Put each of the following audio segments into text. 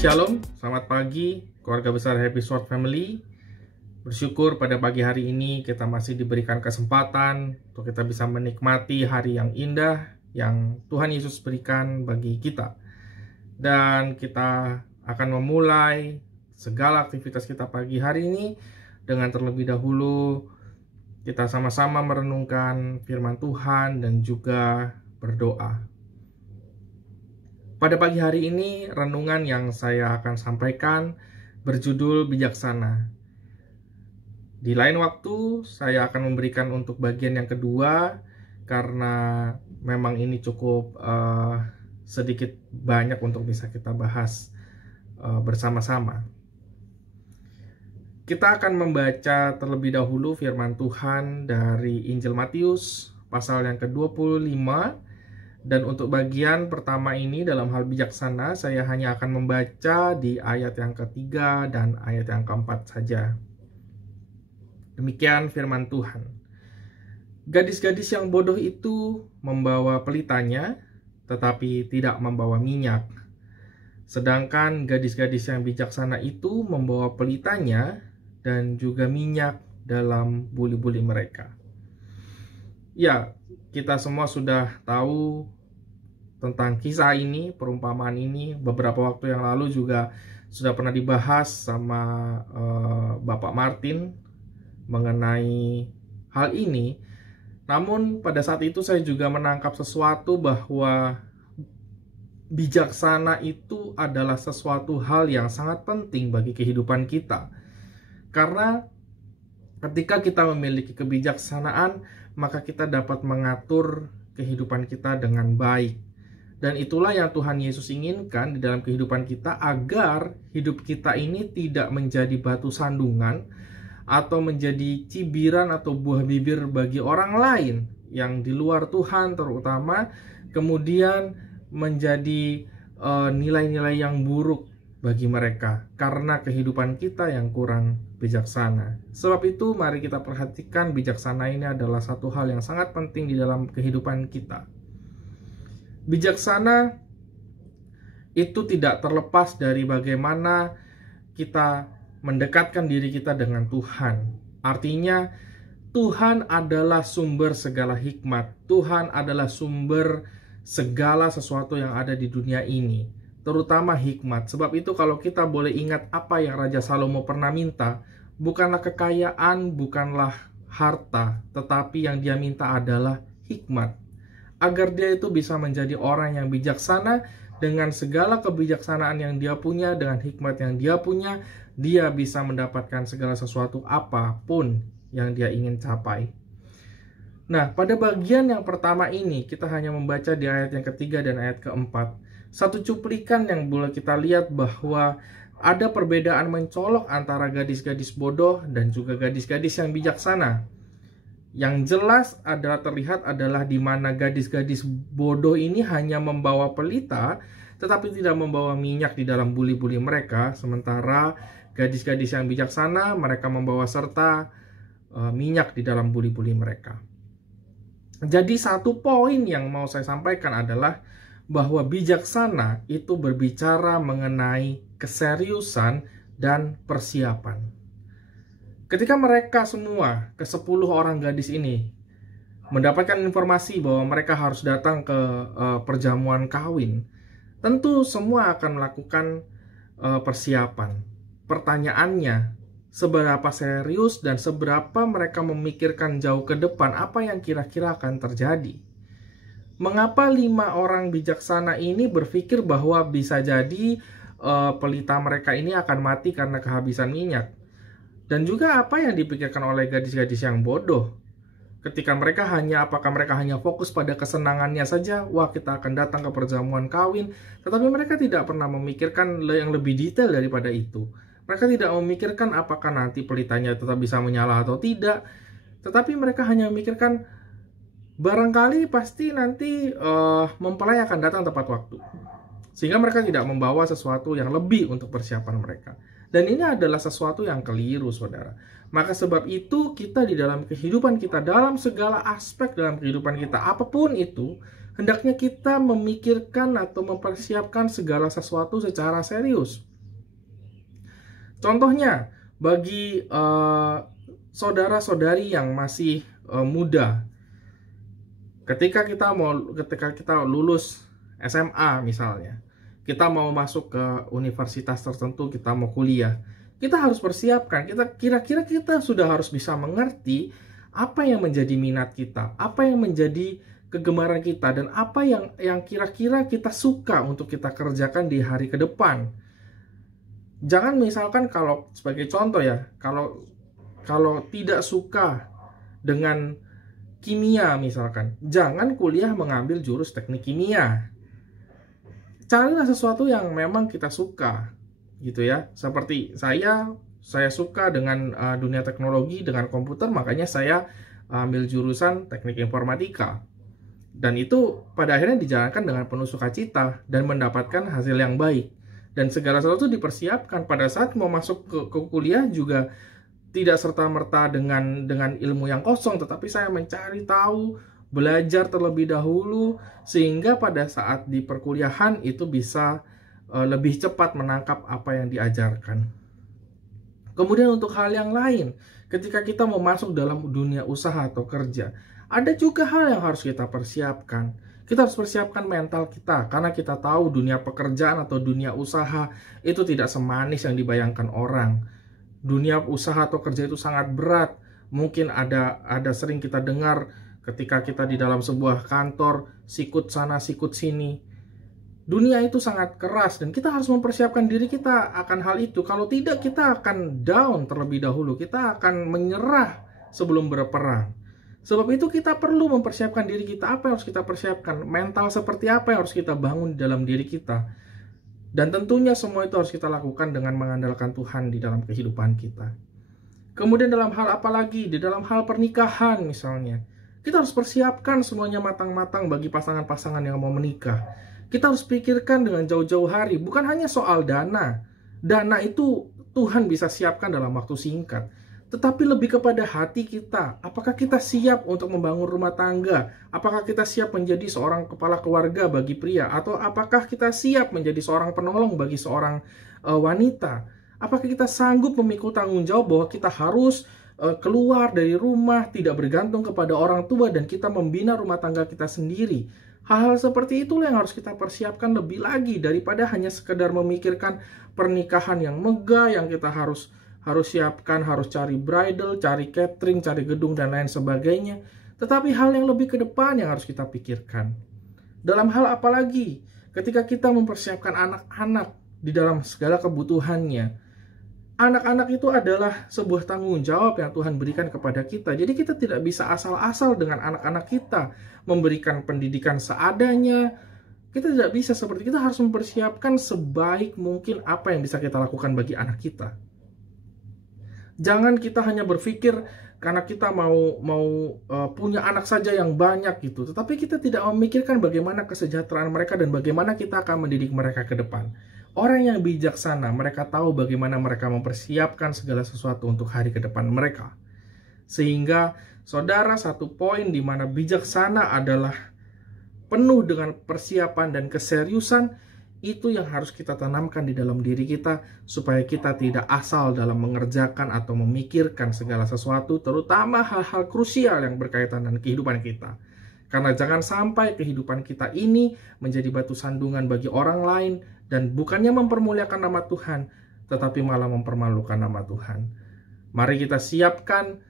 Shalom, selamat pagi keluarga besar Happy Sword Family. Bersyukur pada pagi hari ini kita masih diberikan kesempatan untuk kita bisa menikmati hari yang indah yang Tuhan Yesus berikan bagi kita. Dan kita akan memulai segala aktivitas kita pagi hari ini dengan terlebih dahulu kita sama-sama merenungkan firman Tuhan dan juga berdoa. Pada pagi hari ini, renungan yang saya akan sampaikan berjudul Bijaksana. Di lain waktu, saya akan memberikan untuk bagian yang kedua, karena memang ini cukup sedikit banyak untuk bisa kita bahas bersama-sama. Kita akan membaca terlebih dahulu firman Tuhan dari Injil Matius, pasal yang ke-25, dan untuk bagian pertama ini dalam hal bijaksana, saya hanya akan membaca di ayat yang ketiga dan ayat yang keempat saja. Demikian firman Tuhan. Gadis-gadis yang bodoh itu membawa pelitanya, tetapi tidak membawa minyak. Sedangkan gadis-gadis yang bijaksana itu membawa pelitanya dan juga minyak dalam buli-buli mereka. Ya, kita semua sudah tahu tentang kisah ini, perumpamaan ini. Beberapa waktu yang lalu juga sudah pernah dibahas sama Bapak Martin mengenai hal ini. Namun pada saat itu saya juga menangkap sesuatu bahwa bijaksana itu adalah sesuatu hal yang sangat penting bagi kehidupan kita. Karena ketika kita memiliki kebijaksanaan, maka kita dapat mengatur kehidupan kita dengan baik. Dan itulah yang Tuhan Yesus inginkan di dalam kehidupan kita, agar hidup kita ini tidak menjadi batu sandungan atau menjadi cibiran atau buah bibir bagi orang lain yang di luar Tuhan terutama, kemudian menjadi nilai-nilai yang buruk bagi mereka karena kehidupan kita yang kurang bijaksana. Sebab itu mari kita perhatikan, bijaksana ini adalah satu hal yang sangat penting di dalam kehidupan kita. Bijaksana itu tidak terlepas dari bagaimana kita mendekatkan diri kita dengan Tuhan. Artinya Tuhan adalah sumber segala hikmat. Tuhan adalah sumber segala sesuatu yang ada di dunia ini, terutama hikmat. Sebab itu kalau kita boleh ingat apa yang Raja Salomo pernah minta, bukanlah kekayaan, bukanlah harta, tetapi yang dia minta adalah hikmat. Agar dia itu bisa menjadi orang yang bijaksana, dengan segala kebijaksanaan yang dia punya, dengan hikmat yang dia punya, dia bisa mendapatkan segala sesuatu apapun yang dia ingin capai. Nah, pada bagian yang pertama ini, kita hanya membaca di ayat yang ketiga dan ayat keempat. Satu cuplikan yang boleh kita lihat bahwa ada perbedaan mencolok antara gadis-gadis bodoh dan juga gadis-gadis yang bijaksana. Yang jelas adalah terlihat adalah di mana gadis-gadis bodoh ini hanya membawa pelita, tetapi tidak membawa minyak di dalam buli-buli mereka. Sementara gadis-gadis yang bijaksana, mereka membawa serta minyak di dalam buli-buli mereka. Jadi satu poin yang mau saya sampaikan adalah bahwa bijaksana itu berbicara mengenai keseriusan dan persiapan. Ketika mereka semua, ke-10 orang gadis ini, mendapatkan informasi bahwa mereka harus datang ke perjamuan kawin, tentu semua akan melakukan persiapan. Pertanyaannya, seberapa serius dan seberapa mereka memikirkan jauh ke depan apa yang kira-kira akan terjadi? Mengapa 5 orang bijaksana ini berpikir bahwa bisa jadi pelita mereka ini akan mati karena kehabisan minyak? Dan juga apa yang dipikirkan oleh gadis-gadis yang bodoh? Ketika mereka apakah mereka hanya fokus pada kesenangannya saja? Wah, kita akan datang ke perjamuan kawin. Tetapi mereka tidak pernah memikirkan yang lebih detail daripada itu. Mereka tidak memikirkan apakah nanti pelitanya tetap bisa menyala atau tidak. Tetapi mereka hanya memikirkan, barangkali pasti nanti mempelai akan datang tepat waktu. Sehingga mereka tidak membawa sesuatu yang lebih untuk persiapan mereka. Dan ini adalah sesuatu yang keliru, saudara. Maka sebab itu kita di dalam kehidupan kita, dalam segala aspek dalam kehidupan kita, apapun itu, hendaknya kita memikirkan atau mempersiapkan segala sesuatu secara serius. Contohnya, bagi saudara-saudari yang masih muda, ketika kita lulus SMA misalnya, kita mau masuk ke universitas tertentu, kita mau kuliah, kita harus persiapkan. Kira-kira kita sudah harus bisa mengerti apa yang menjadi minat kita, apa yang menjadi kegemaran kita, dan apa yang kira-kira kita suka untuk kita kerjakan di hari ke depan. Jangan misalkan, kalau sebagai contoh ya, kalau tidak suka dengan kimia misalkan, jangan kuliah mengambil jurus teknik kimia. Carilah sesuatu yang memang kita suka, gitu ya. Seperti saya suka dengan dunia teknologi, dengan komputer, makanya saya ambil jurusan teknik informatika. Dan itu pada akhirnya dijalankan dengan penuh sukacita dan mendapatkan hasil yang baik. Dan segala sesuatu dipersiapkan. Pada saat mau masuk ke kuliah juga tidak serta-merta dengan ilmu yang kosong, tetapi saya mencari tahu, belajar terlebih dahulu, sehingga pada saat di perkuliahan itu bisa lebih cepat menangkap apa yang diajarkan. Kemudian untuk hal yang lain, ketika kita mau masuk dalam dunia usaha atau kerja, ada juga hal yang harus kita persiapkan. Kita harus persiapkan mental kita, karena kita tahu dunia pekerjaan atau dunia usaha itu tidak semanis yang dibayangkan orang. Dunia usaha atau kerja itu sangat berat. Mungkin ada sering kita dengar ketika kita di dalam sebuah kantor, sikut sana sikut sini. Dunia itu sangat keras dan kita harus mempersiapkan diri kita akan hal itu. Kalau tidak, kita akan down terlebih dahulu. Kita akan menyerah sebelum berperang. Sebab itu kita perlu mempersiapkan diri kita. Apa yang harus kita persiapkan? Mental seperti apa yang harus kita bangun di dalam diri kita? Dan tentunya semua itu harus kita lakukan dengan mengandalkan Tuhan di dalam kehidupan kita. Kemudian dalam hal apa lagi? Di dalam hal pernikahan misalnya. Kita harus persiapkan semuanya matang-matang bagi pasangan-pasangan yang mau menikah. Kita harus pikirkan dengan jauh-jauh hari. Bukan hanya soal dana. Dana itu Tuhan bisa siapkan dalam waktu singkat. Tetapi lebih kepada hati kita. Apakah kita siap untuk membangun rumah tangga? Apakah kita siap menjadi seorang kepala keluarga bagi pria? Atau apakah kita siap menjadi seorang penolong bagi seorang wanita? Apakah kita sanggup memikul tanggung jawab bahwa kita harus keluar dari rumah, tidak bergantung kepada orang tua, dan kita membina rumah tangga kita sendiri? Hal-hal seperti itulah yang harus kita persiapkan lebih lagi daripada hanya sekedar memikirkan pernikahan yang megah yang kita harus siapkan, harus cari bridal, cari catering, cari gedung, dan lain sebagainya. Tetapi hal yang lebih ke depan yang harus kita pikirkan. Dalam hal apa lagi? Ketika kita mempersiapkan anak-anak di dalam segala kebutuhannya. Anak-anak itu adalah sebuah tanggung jawab yang Tuhan berikan kepada kita. Jadi kita tidak bisa asal-asal dengan anak-anak kita. Memberikan pendidikan seadanya. Kita tidak bisa seperti kita harus mempersiapkan sebaik mungkin apa yang bisa kita lakukan bagi anak kita. Jangan kita hanya berpikir karena kita mau punya anak saja yang banyak gitu. Tetapi kita tidak memikirkan bagaimana kesejahteraan mereka dan bagaimana kita akan mendidik mereka ke depan. Orang yang bijaksana, mereka tahu bagaimana mereka mempersiapkan segala sesuatu untuk hari ke depan mereka. Sehingga, saudara, satu poin di mana bijaksana adalah penuh dengan persiapan dan keseriusan, itu yang harus kita tanamkan di dalam diri kita, supaya kita tidak asal dalam mengerjakan atau memikirkan segala sesuatu, terutama hal-hal krusial yang berkaitan dengan kehidupan kita. Karena jangan sampai kehidupan kita ini menjadi batu sandungan bagi orang lain, dan bukannya mempermuliakan nama Tuhan, tetapi malah mempermalukan nama Tuhan. Mari kita siapkan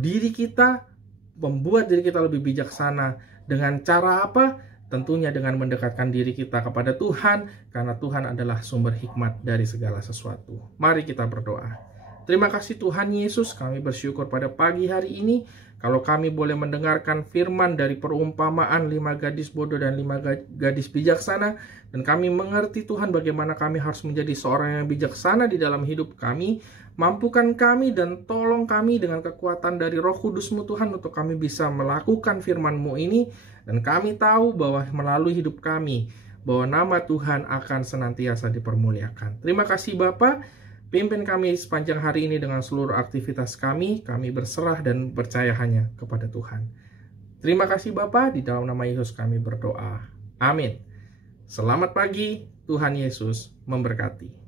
diri kita, membuat diri kita lebih bijaksana. Dengan cara apa? Tentunya dengan mendekatkan diri kita kepada Tuhan, karena Tuhan adalah sumber hikmat dari segala sesuatu. Mari kita berdoa. Terima kasih Tuhan Yesus, kami bersyukur pada pagi hari ini, kalau kami boleh mendengarkan firman dari perumpamaan 5 gadis bodoh dan 5 gadis bijaksana, dan kami mengerti Tuhan bagaimana kami harus menjadi seorang yang bijaksana di dalam hidup kami. Mampukan kami dan tolong kami dengan kekuatan dari Roh Kudus-Mu Tuhan, untuk kami bisa melakukan firman-Mu ini. Dan kami tahu bahwa melalui hidup kami, bahwa nama Tuhan akan senantiasa dipermuliakan. Terima kasih Bapa, pimpin kami sepanjang hari ini dengan seluruh aktivitas kami. Kami berserah dan percaya hanya kepada Tuhan. Terima kasih Bapa, di dalam nama Yesus kami berdoa. Amin. Selamat pagi, Tuhan Yesus memberkati.